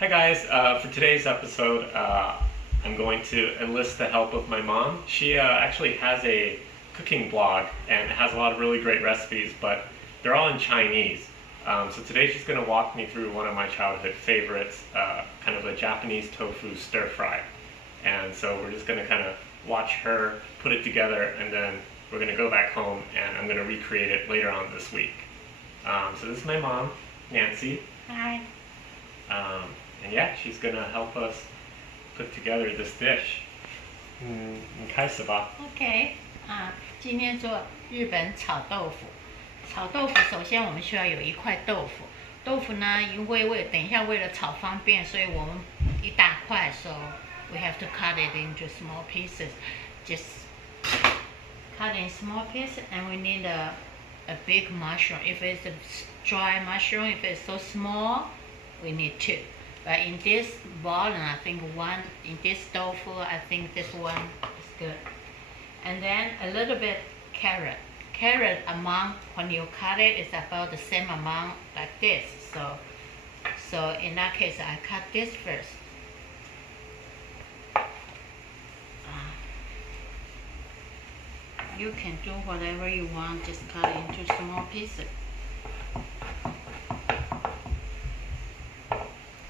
Hi guys, for today's episode, I'm going to enlist the help of my mom. She actually has a cooking blog and has a lot of really great recipes, but they're all in Chinese. So today she's going to walk me through one of my childhood favorites, kind of a Japanese tofu stir fry. And so we're just going to kind of watch her put it together, and then we're going to go back home and I'm going to recreate it later on this week. So this is my mom, Nancy. Hi. And yeah, she's gonna help us put together this dish. 你开始吧。OK，今天做日本炒豆腐。炒豆腐首先我们需要有一块豆腐。豆腐呢，因为等一下为了炒方便，所以我们一大块，so we have to cut it into small pieces. Just cut in small pieces, and we need a big mushroom. If it's a dry mushroom, if it's so small, we need two. But in this volume, I think one, in this tofu, I think this one is good. And then a little bit carrot. Carrot amount, when you cut it, is about the same amount like this. So in that case, I cut this first. You can do whatever you want, just cut it into small pieces.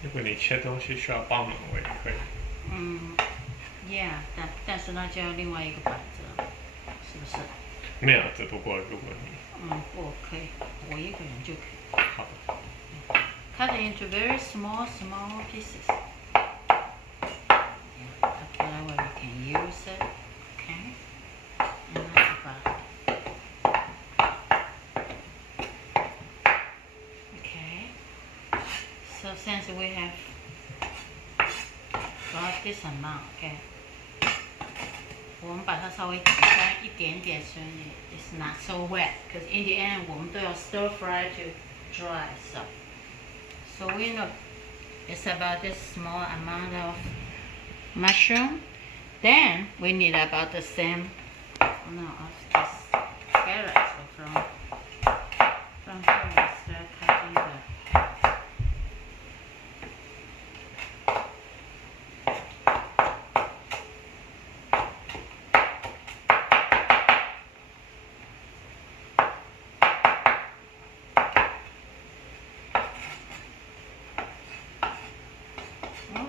如果你切东西需要帮忙，我也可以。Yeah， 但是那就要另外一个板子了，是不是？没有，只不过如果你。不可以，我一个人就可以。好的。Cut it into very small pieces. Yeah, that way we can use it. Okay. And that's about it. Okay. So since we have got this amount, okay. 我们把它稍微挤干一点点，所以 it's not so wet. Because in the end, 我们都要 stir fry to dry. So we know it's about this small amount of mushroom. Then we need about the same amount of this carrot. So from here we start cutting the.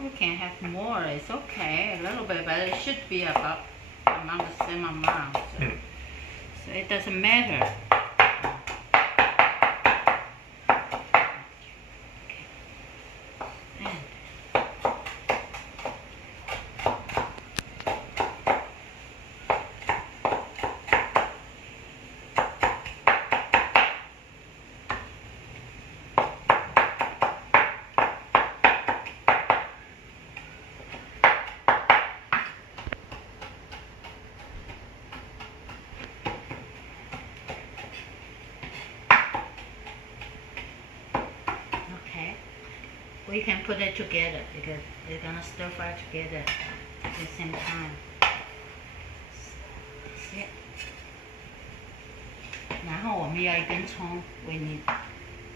We can have more, it's okay, a little bit, but it should be about the same amount. So it doesn't matter. We can put it together because it's gonna stir fry together at the same time. That's it. 然后我们要一根葱 we need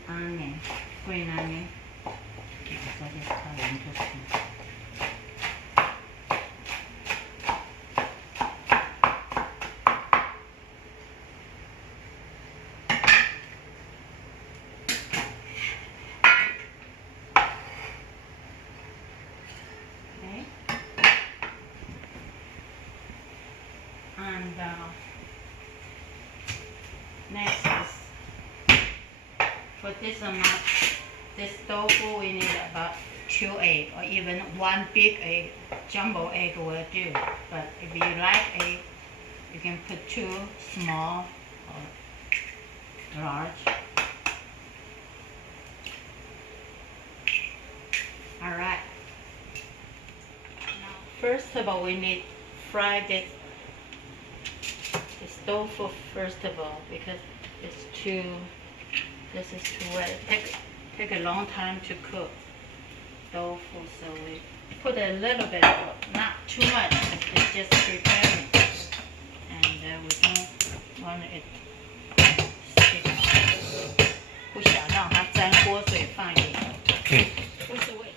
onion, green onion. So just cut it into small. And next is for this amount, this tofu we need about 2 eggs or even 1 big egg, jumbo egg will do. But if you like egg, you can put 2 small or large. Alright. Now first of all we need fry this tofu first of all because this is too wet. Take a long time to cook tofu, so we put a little bit, not too much. It's just preparing, and we don't want it stick. 不想让它沾锅水放一点。What's the weight?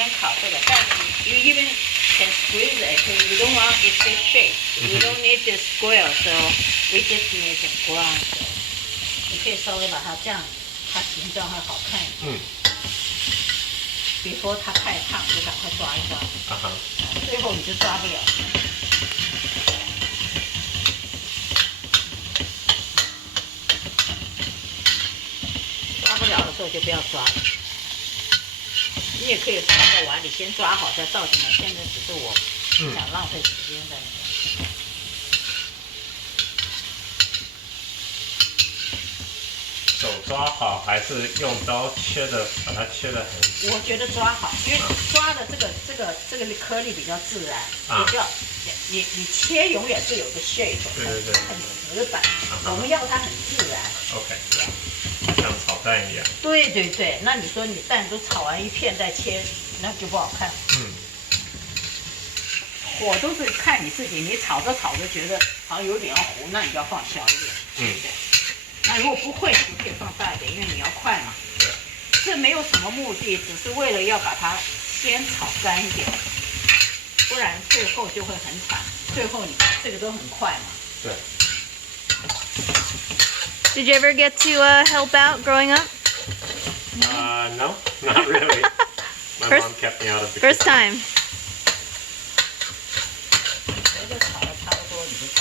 先烤这个，但you even can squeeze it. We don't want it to shake. We don't need to square, so we just need to brown. 你可以稍微把它这样，它形状会好看一点。before 它太烫，就赶快抓一抓。最后你就抓不了。抓不了的时候就不要抓了。你也可以放在碗里先抓好再倒进来。现在只是我不想浪费时间在那边。手抓好还是用刀切的，把它切的很？我觉得抓好，因为抓的这个颗粒比较自然，比较你切永远是有个 shape， 对，很死板。我们要它很自然。OK， 像炒蛋一样。对，那你说你蛋都炒完一片再切，那就不好看。火都是看你自己，你炒着觉得好像有点要糊，那你就要放小一点。对。那如果不会，你可以放大一点，因为你要快嘛。这没有什么目的，只是为了要把它先炒干一点，不然最后就会很惨。最后你这个都很快嘛。对。Did you ever get to help out growing up? No, not really. My mom kept me out of the First kitchen. time. 这个炒的差不多，你就倒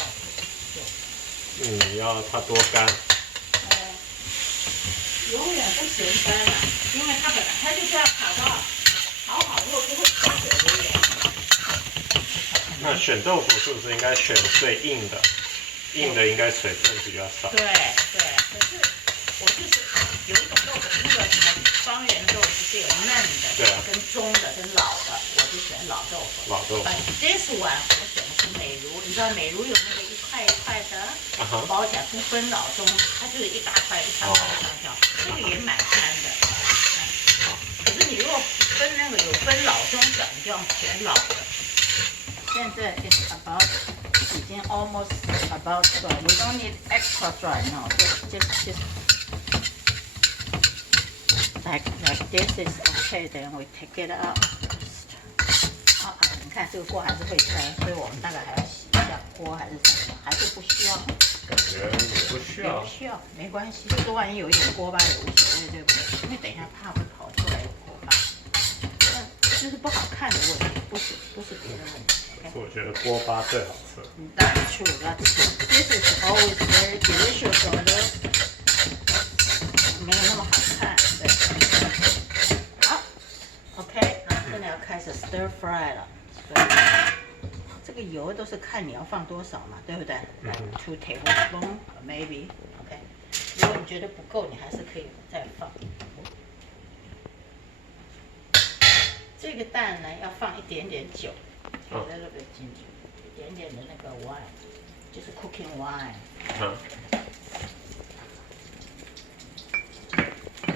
出。要它多干？永远不嫌干了，因为它本来它就这样炒好，如果不会出水的也。那选豆腐是不是应该选最硬的？硬的应该水分比较少。对，可是我就是有一种豆腐，那个什么方圆豆腐是有嫩的，跟中的跟老的，我就选老豆腐。老豆腐。this one 我选的是美如，你知道美如有那个一块一块的，包起来不分老中，它就是一大块一长条，这个也蛮干的。可是你如果分那个有分老中的，你就要选老的。现在 it's about 已经 almost about dry. We don't need extra dry now. Just like this is okay. Then we take it out. 你看这个锅还是会开，所以我们大概还要洗一下锅还是怎么样？还是不需要？感觉也不需要。不需要，没关系。就是万一有一点锅巴也无所谓，对不对？因为等一下怕会跑出来有锅巴。就是不好看的问题，不是别的问题。我觉得锅巴最好吃。That's true. This is always very delicious, although 没有那么好看。对。好 ，OK， 现在要开始 stir fry 了。这个油都是看你要放多少嘛，对不对？2 tablespoons maybe. OK， 如果你觉得不够，你还是可以再放。这个蛋呢，要放一点点酒。在这个进去，一点点的那个 wine， 就是 cooking wine。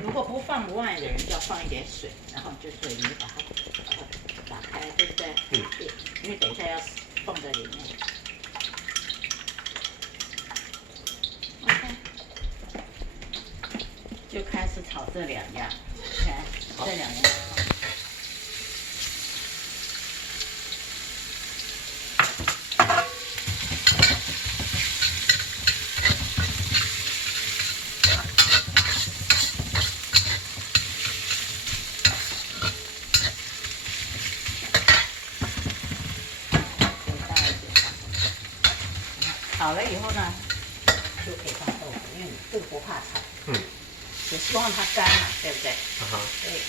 如果不放 wine 的人，就要放一点水，然后就水泥把它打开，对不对？因为等一下要放在里面。OK， 就开始炒这两样，看这两样。炒了以后呢，就可以放豆腐，因为你这个不怕炒。也希望它干嘛，对不对？对。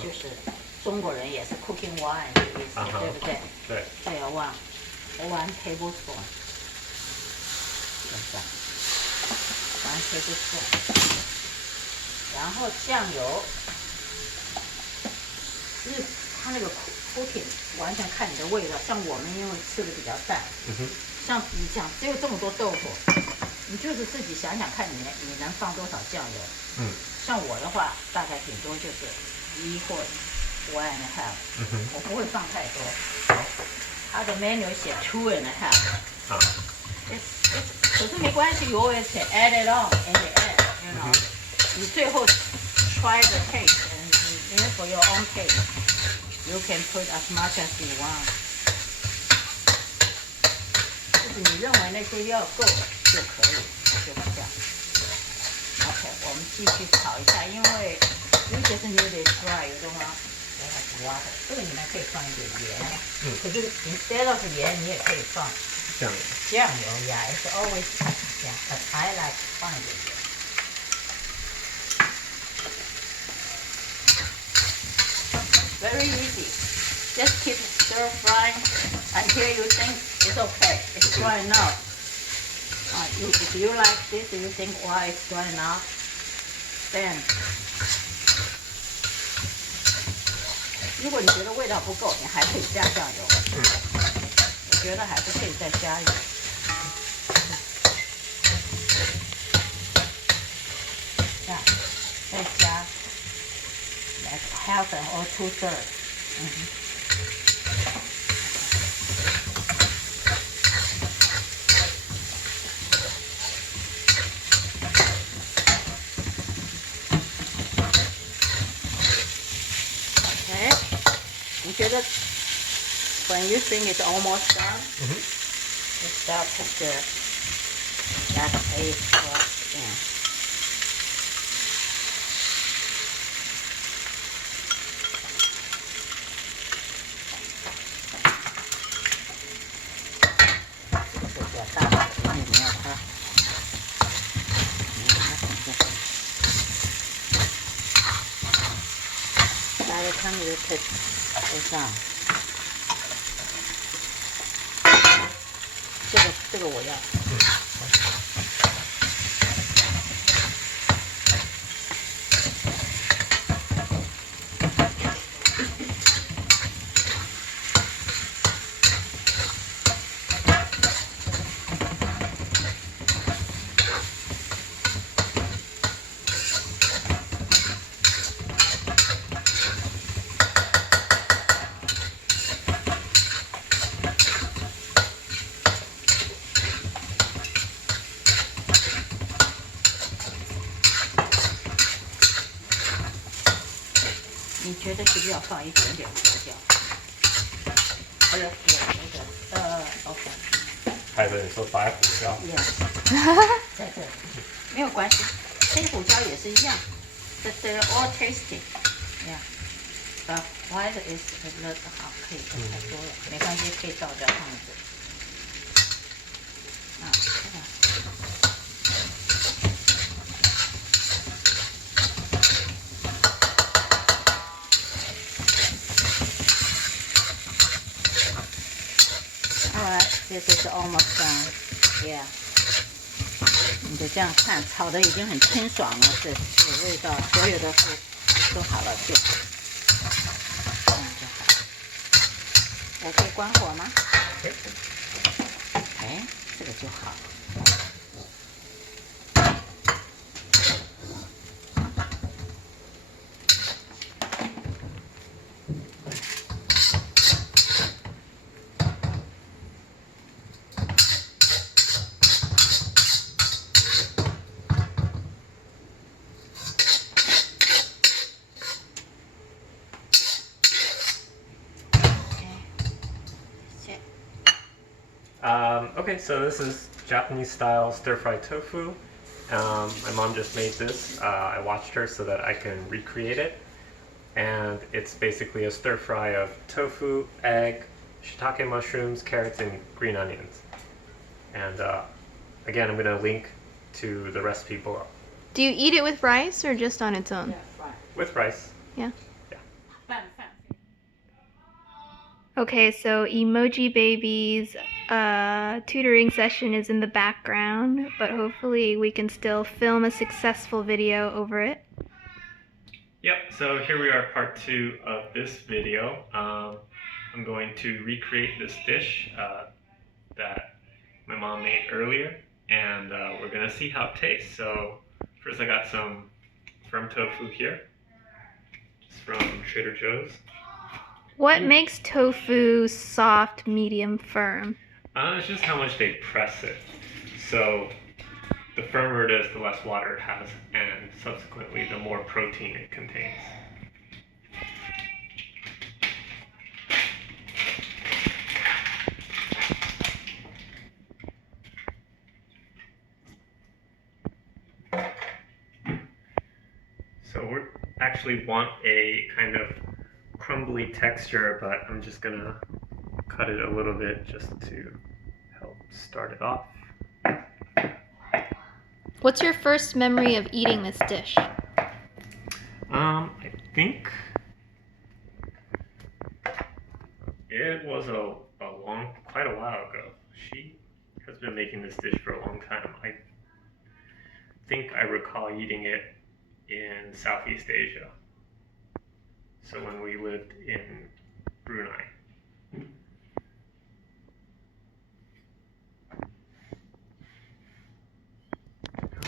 就是中国人也是 cooking wine 的意思，对不对？对。这要1 tablespoon， 1 tablespoon。然后酱油，其实它那个 cooking 完全看你的味道。像我们因为吃的比较淡，像你讲只有这么多豆腐，你就是自己想想看你能放多少酱油。像我的话，大概顶多就是1或1 1/2，我不会放太多。它的 menu 写2 1/2。可是没关系 ，you always can add it on in the end, you know. 你最后 try the taste and for your own taste, you can put as much as you want. 就是你认为那些料够就可以，就这样。OK， 我们继续炒一下，因为 you just need it dry, you don't want water. 这个里面可以放一点盐，可是 instead of 盐你也可以放。酱油 yeah, it's always yeah, but I like 放一点盐。Very easy. Just keep stir frying until you think it's okay. It's dry enough. If you like this, you think why it's dry enough, then 如果你觉得味道不够，你还可以加酱油。我觉得还是可以再加一点。这样，再加 like half or 2/3. Okay, 你觉得 when you think it's almost done, you start to stir that egg sauce in. By the time you put this on, 这个我要。你觉得是不是要放一点点胡椒？OK。还是你说白胡椒 Yes 在这里没有关系，黑胡椒也是一样。They're all tasty. Yeah. But white is a little 好，可以太多了，没关系，可以倒掉放着。这样。Alright, this is almost done. Yeah. 你就这样看，炒的已经很清爽了，这味道所有的都好了就好，这样就好。我可以关火吗？哎，这个就好。Okay, so this is Japanese style stir-fried tofu. My mom just made this. I watched her so that I can recreate it. And it's basically a stir-fry of tofu, egg, shiitake mushrooms, carrots, and green onions. And again, I'm going to link to the recipe below. Do you eat it with rice or just on its own? With rice. Yeah. Okay, so Emoji Baby's tutoring session is in the background, but hopefully we can still film a successful video over it. Yep, so here we are, part 2 of this video. I'm going to recreate this dish that my mom made earlier, and we're going to see how it tastes. So first I got some firm tofu here, just from Trader Joe's. What makes tofu soft, medium, firm? It's just how much they press it. So the firmer it is, the less water it has, and subsequently the more protein it contains. So we actually want a kind of crumbly texture, but I'm just gonna cut it a little bit just to help start it off. What's your first memory of eating this dish? I think it was quite a while ago. She has been making this dish for a long time. I think I recall eating it in Southeast Asia. So when we lived in Brunei.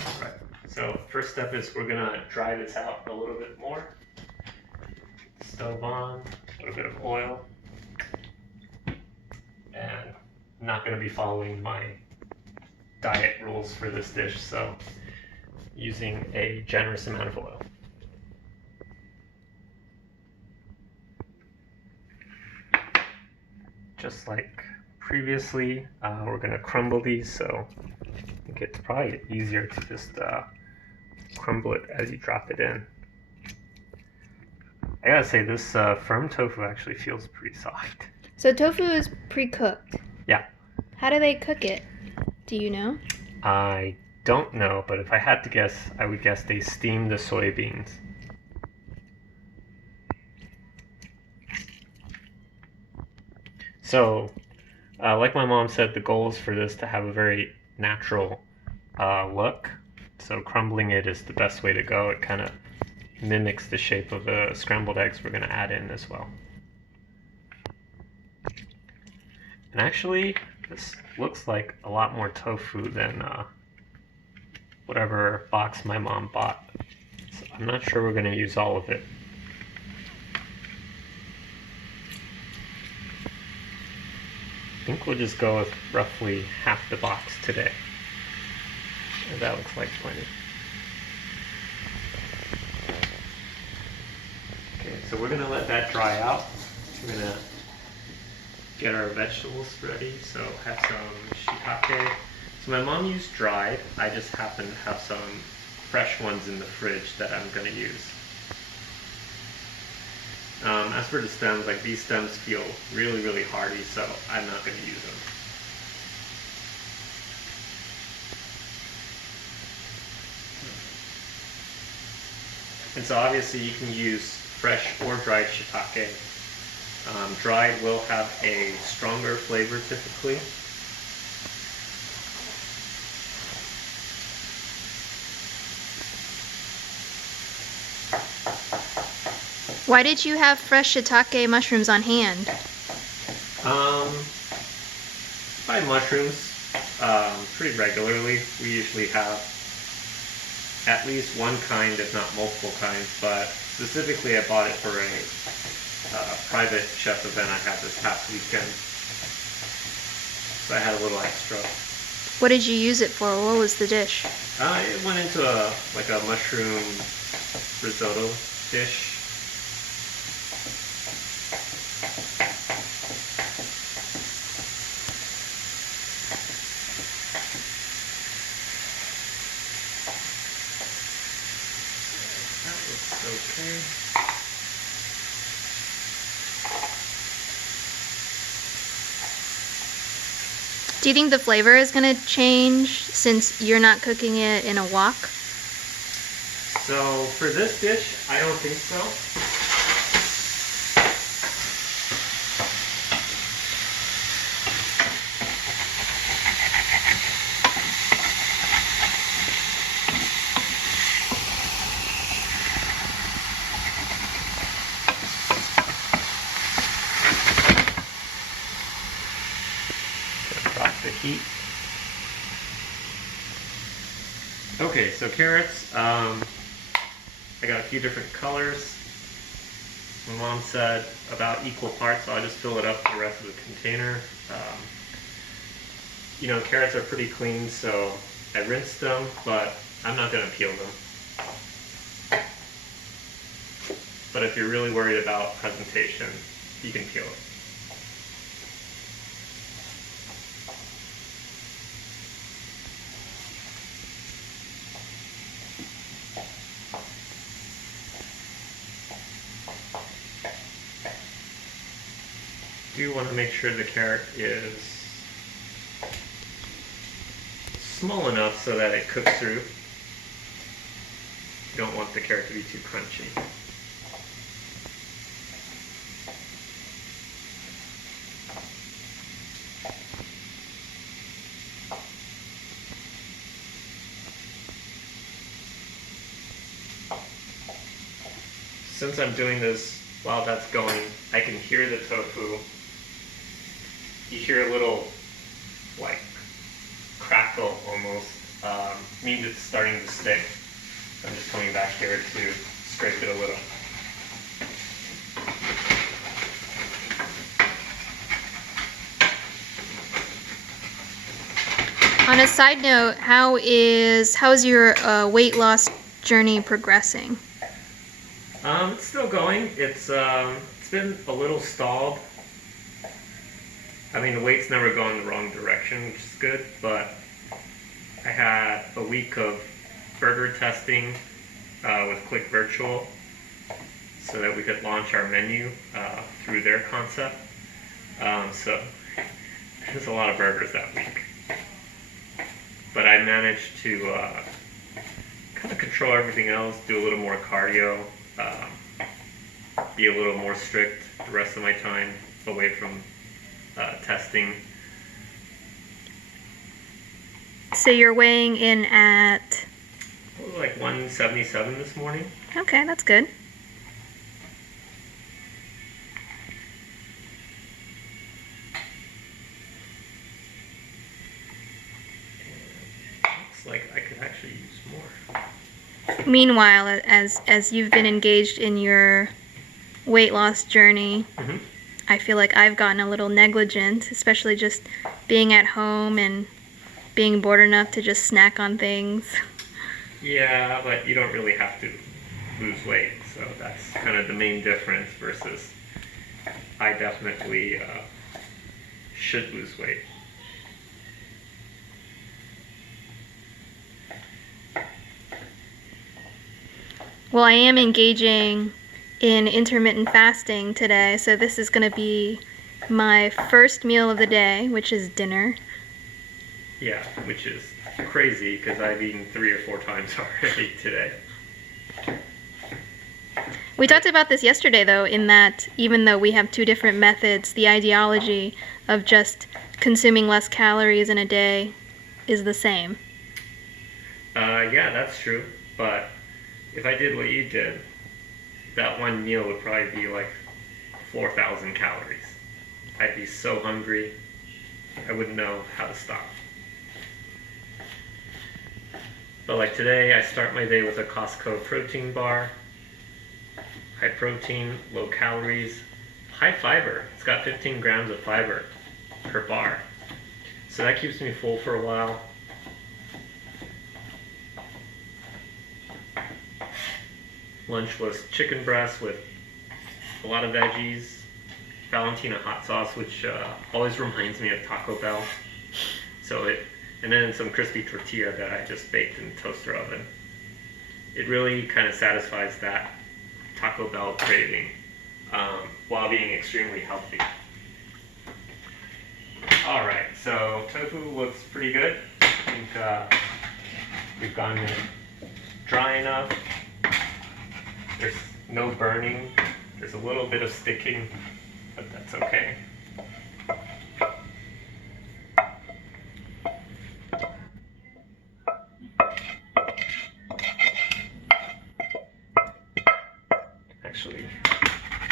Alright, so first step is we're gonna dry this out a little bit more. Stove on, a little bit of oil. And I'm not gonna be following my diet rules for this dish, so using a generous amount of oil. Just like previously, we're going to crumble these, so I think it's probably easier to just crumble it as you drop it in. I gotta say, this firm tofu actually feels pretty soft. So tofu is pre-cooked. Yeah. How do they cook it? Do you know? I don't know, but if I had to guess, I would guess they steam the soybeans. So, like my mom said, the goal is for this to have a very natural look. So crumbling it is the best way to go. It kind of mimics the shape of the scrambled eggs we're going to add in as well. And actually, this looks like a lot more tofu than whatever box my mom bought. So I'm not sure we're going to use all of it. I think we'll just go with roughly half the box today. And that looks like plenty. Okay, so we're gonna let that dry out. We're gonna get our vegetables ready. So have some shiitake. So my mom used dried. I just happen to have some fresh ones in the fridge that I'm gonna use. As for the stems, like these stems feel really, really hardy, so I'm not going to use them. And so obviously you can use fresh or dried shiitake. Dried will have a stronger flavor typically. Why did you have fresh shiitake mushrooms on hand? Buy mushrooms pretty regularly. We usually have at least one kind, if not multiple kinds, but specifically I bought it for a private chef event I had this past weekend. So I had a little extra. What did you use it for? What was the dish? It went into a mushroom risotto dish. Okay. Do you think the flavor is going to change since you're not cooking it in a wok? So for this dish, I don't think so. The heat. Okay, so carrots, I got a few different colors. My mom said about equal parts, so I'll just fill it up the rest of the container. you know, carrots are pretty clean, so I rinsed them, but I'm not going to peel them. But if you're really worried about presentation, you can peel it. You want to make sure the carrot is small enough so that it cooks through. You don't want the carrot to be too crunchy. Since I'm doing this while that's going, I can hear the tofu. You hear a little, like, crackle almost. Means it's starting to stick. So I'm just coming back here to scrape it a little. On a side note, how's your weight loss journey progressing? It's still going. It's been a little stalled. I mean, the weight's never gone the wrong direction, which is good, but I had a week of burger testing with Click Virtual so that we could launch our menu through their concept. So there's a lot of burgers that week. But I managed to kind of control everything else, do a little more cardio, be a little more strict the rest of my time away from testing. So you're weighing in at... Like 177 this morning. Okay, that's good. Looks like I could actually use more. Meanwhile, as you've been engaged in your weight loss journey, I feel like I've gotten a little negligent, especially just being at home and being bored enough to just snack on things. Yeah, but you don't really have to lose weight, so that's kind of the main difference versus I definitely should lose weight. Well, I am engaging in intermittent fasting today, so this is going to be my first meal of the day, which is dinner. Yeah, which is crazy because I've eaten 3 or 4 times already today. We talked about this yesterday, though, in that even though we have 2 different methods, the ideology of just consuming less calories in a day is the same. Yeah, that's true, but if I did what you did, that one meal would probably be like 4,000 calories. I'd be so hungry, I wouldn't know how to stop. But like today, I start my day with a Costco protein bar. High protein, low calories, high fiber. It's got 15 grams of fiber per bar. So that keeps me full for a while. Lunch was chicken breast with a lot of veggies, Valentina hot sauce, which always reminds me of Taco Bell. And then some crispy tortilla that I just baked in the toaster oven. It really kind of satisfies that Taco Bell craving while being extremely healthy. All right, so tofu looks pretty good. I think we've gotten it dry enough. There's no burning. There's a little bit of sticking, but that's okay. Actually,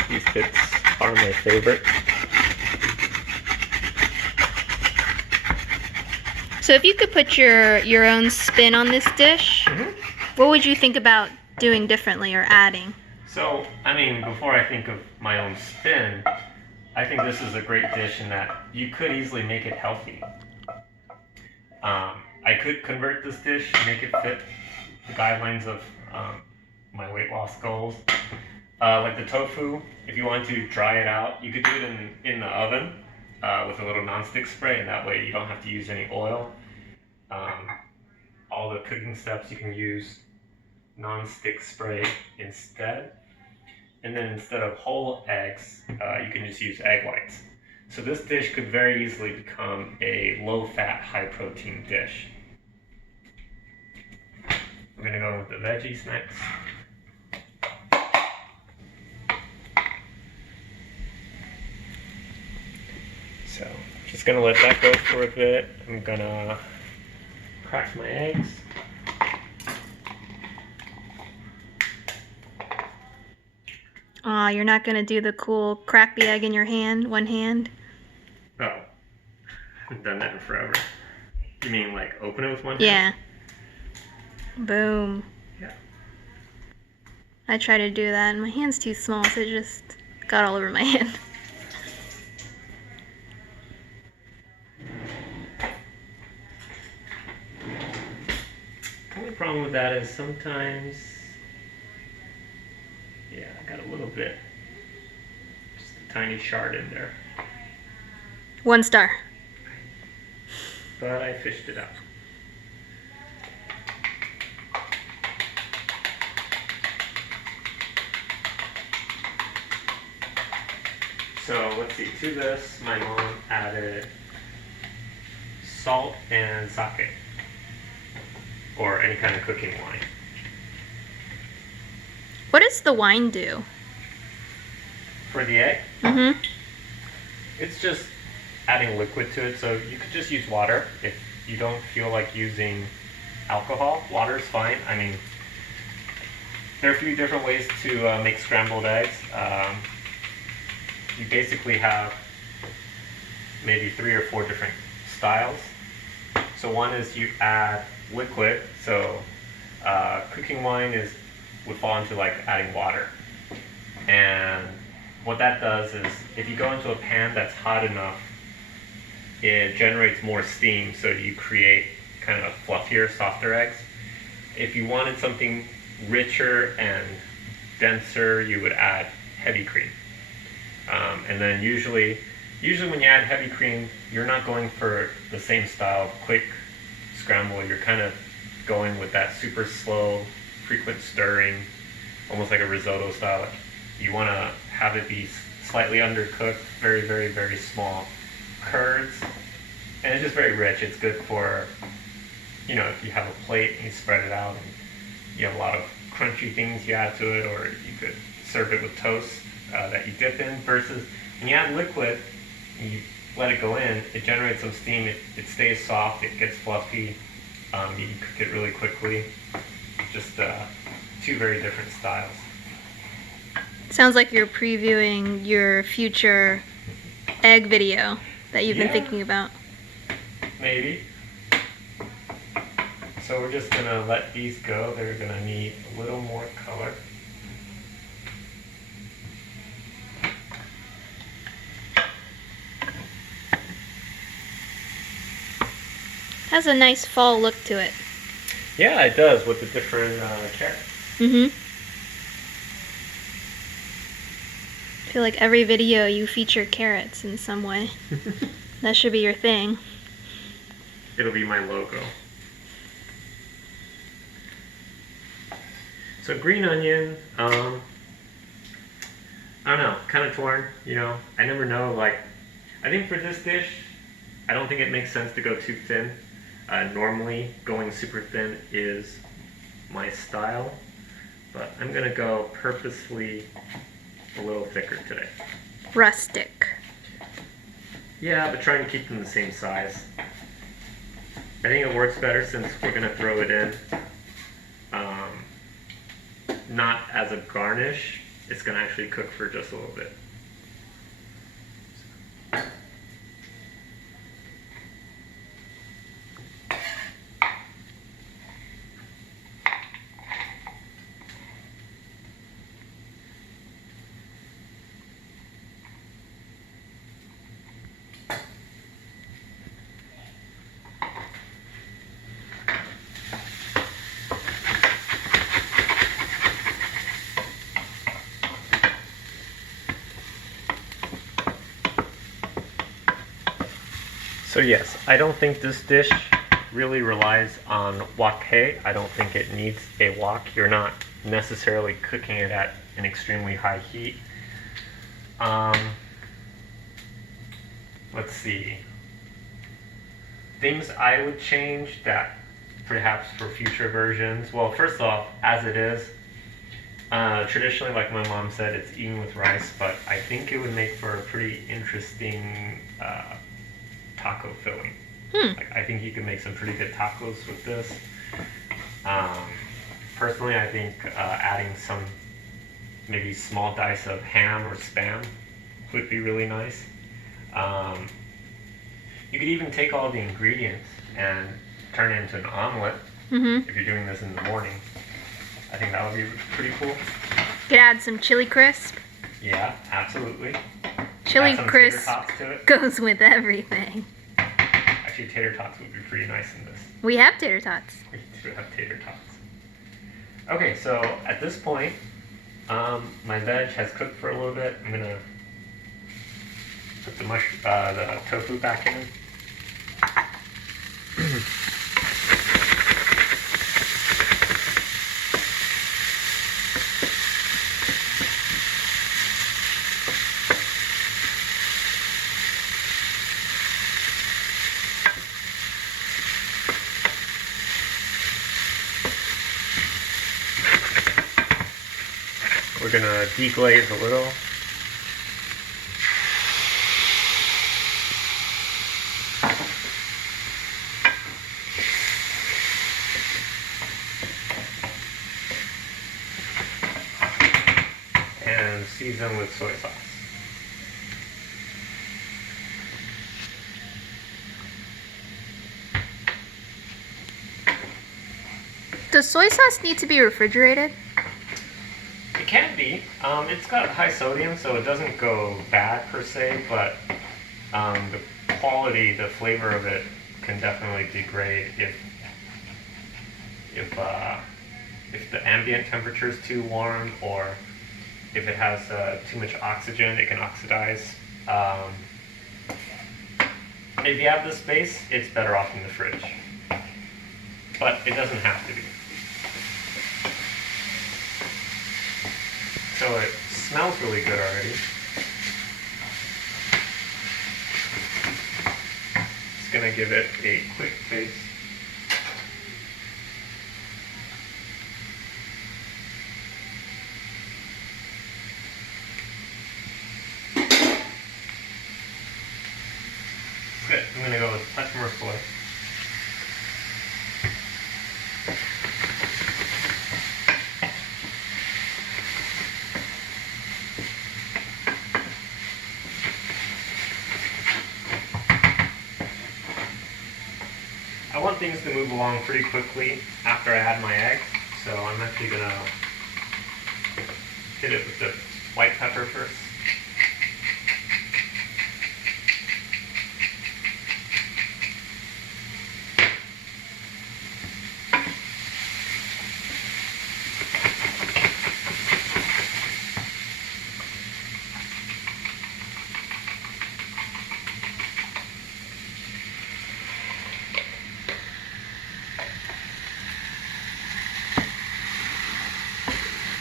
these bits are my favorite. So if you could put your own spin on this dish, what would you think about doing differently or adding? So, I mean, before I think of my own spin, I think this is a great dish in that you could easily make it healthy. I could convert this dish, make it fit the guidelines of my weight loss goals. Like the tofu, if you want to dry it out, you could do it in the oven with a little nonstick spray, and that way you don't have to use any oil. All the cooking steps you can use nonstick spray instead. And then instead of whole eggs, you can just use egg whites. So this dish could very easily become a low-fat, high-protein dish. We're gonna go with the veggies next. So, just gonna let that go for a bit. I'm gonna crack my eggs. Aw, you're not gonna do the cool crack the egg in your hand, one hand? Oh, I haven't done that in forever. You mean like open it with one hand? Yeah. Boom. Yeah. I try to do that, and my hand's too small, so it just got all over my hand. The only problem with that is sometimes, yeah, I got a little bit, just a tiny shard in there, 1 star. but I fished it out. So let's see, to this my mom added salt and sake, or any kind of cooking wine. What does the wine do? For the egg, Mm-hmm. it's just adding liquid to it, so you could just use water if you don't feel like using alcohol. Water is fine. I mean, there are a few different ways to make scrambled eggs. You basically have maybe 3 or 4 different styles. So one is you add liquid, so cooking wine would fall into like adding water. And what that does is if you go into a pan that's hot enough, it generates more steam, so you create kind of fluffier, softer eggs. If you wanted something richer and denser, you would add heavy cream. And then usually when you add heavy cream, you're not going for the same style of quick scramble. You're kind of going with that super slow, frequent stirring, almost like a risotto style. You want to have it be slightly undercooked, very, very, very small curds, and it's just very rich. It's good for, if you have a plate and you spread it out and you have a lot of crunchy things you add to it, or you could serve it with toast that you dip in, versus when you add liquid and you let it go in, it generates some steam, it stays soft, it gets fluffy, you can cook it really quickly. Just 2 very different styles. Sounds like you're previewing your future egg video that you've been Yeah. thinking about. Maybe. So we're just gonna let these go. They're gonna need a little more color. Has a nice fall look to it. Yeah, it does, with the different carrots. Mm-hmm. I feel like every video you feature carrots in some way. That should be your thing. It'll be my logo. So green onion, I don't know, kind of torn, I never know, I think for this dish, I don't think it makes sense to go too thin. Normally, going super thin is my style, but I'm gonna go purposely a little thicker today. Rustic. Yeah, but trying to keep them the same size. I think it works better since we're gonna throw it in, not as a garnish. It's gonna actually cook for just a little bit. So yes, I don't think this dish really relies on wok hei. I don't think it needs a wok. You're not necessarily cooking it at an extremely high heat. Let's see. Things I would change that perhaps for future versions. Well, first off, as it is, traditionally, like my mom said, it's eaten with rice, but I think it would make for a pretty interesting taco filling. Like, I think you can make some pretty good tacos with this. Personally, I think adding some maybe small dice of ham or spam would be really nice. You could even take all the ingredients and turn it into an omelet if you're doing this in the morning. I think that would be pretty cool. Could add some chili crisp. Yeah, absolutely. Chili Add some crisp tater tots to it. goes with everything. Actually, tater tots would be pretty nice in this. We have tater tots. We do have tater tots. Okay, so at this point, my veg has cooked for a little bit. I'm gonna put the tofu back in. We're gonna deglaze a little. And season with soy sauce. Does soy sauce need to be refrigerated? It can be. It's got high sodium, so it doesn't go bad per se, but the quality, the flavor of it can definitely degrade if the ambient temperature is too warm, or if it has too much oxygen, it can oxidize. If you have the space, it's better off in the fridge, but it doesn't have to be. So it smells really good already. Just gonna give it a quick taste. Good. I'm gonna go with a touch more soy. I want things to move along pretty quickly after I add my egg, so I'm actually gonna hit it with the white pepper first.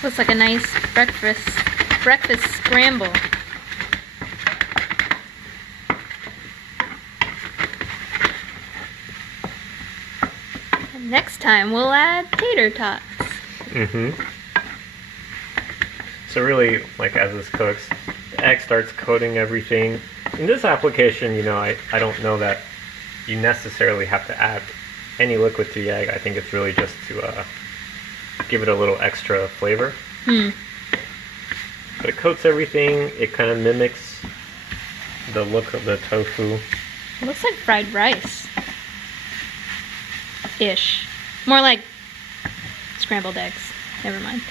Looks like a nice breakfast scramble. And next time we'll add tater tots. So really, like as this cooks, the egg starts coating everything. In this application, you know, I don't know that you necessarily have to add any liquid to the egg. I think it's really just to give it a little extra flavor. But it coats everything. It kind of mimics the look of the tofu. It looks like fried rice. Ish. More like scrambled eggs. Never mind.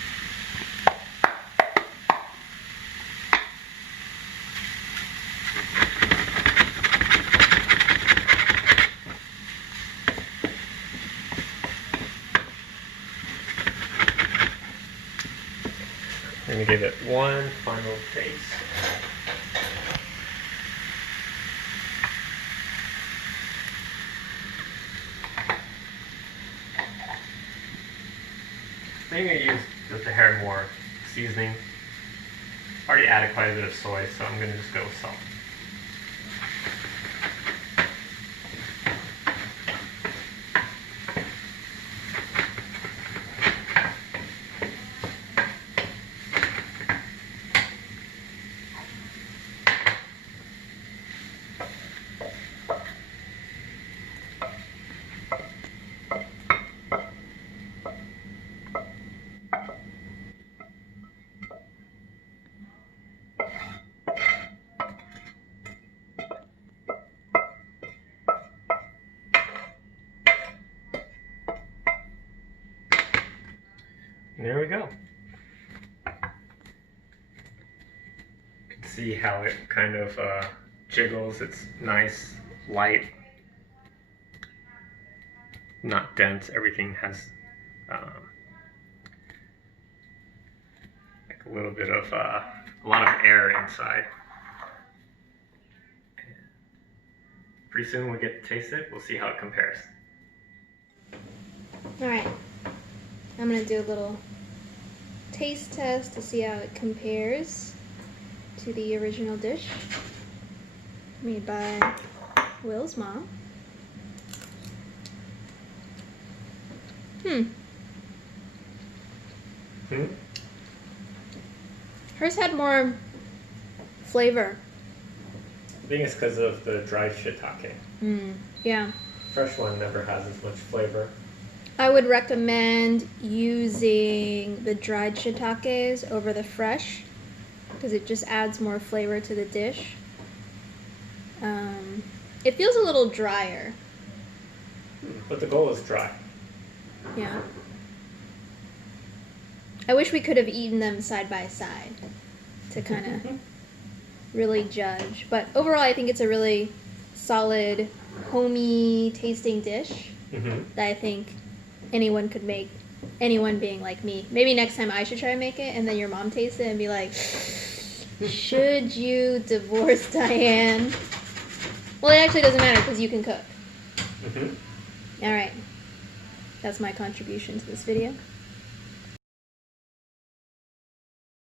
I'm going to give it one final taste. think I use just a hair more seasoning. Already added quite a bit of soy, so I'm going to just go with salt. There we go. You can see how it kind of jiggles. It's nice, light, not dense. Everything has like a little bit of a lot of air inside. Pretty soon we'll get to taste it. We'll see how it compares. Alright, I'm going to do a little taste test to see how it compares to the original dish made by Will's mom. Hers had more flavor. I think it's because of the dried shiitake. Yeah. Fresh one never has as much flavor. I would recommend using the dried shiitakes over the fresh because it just adds more flavor to the dish. It feels a little drier. But the goal is dry. Yeah. I wish we could have eaten them side by side to kind of really judge. But overall, I think it's a really solid, homey tasting dish that I think anyone could make. Anyone being like me. Maybe next time I should try to make it and then your mom tastes it and be like, should you divorce Diane? Well, it actually doesn't matter because you can cook. Alright. That's my contribution to this video.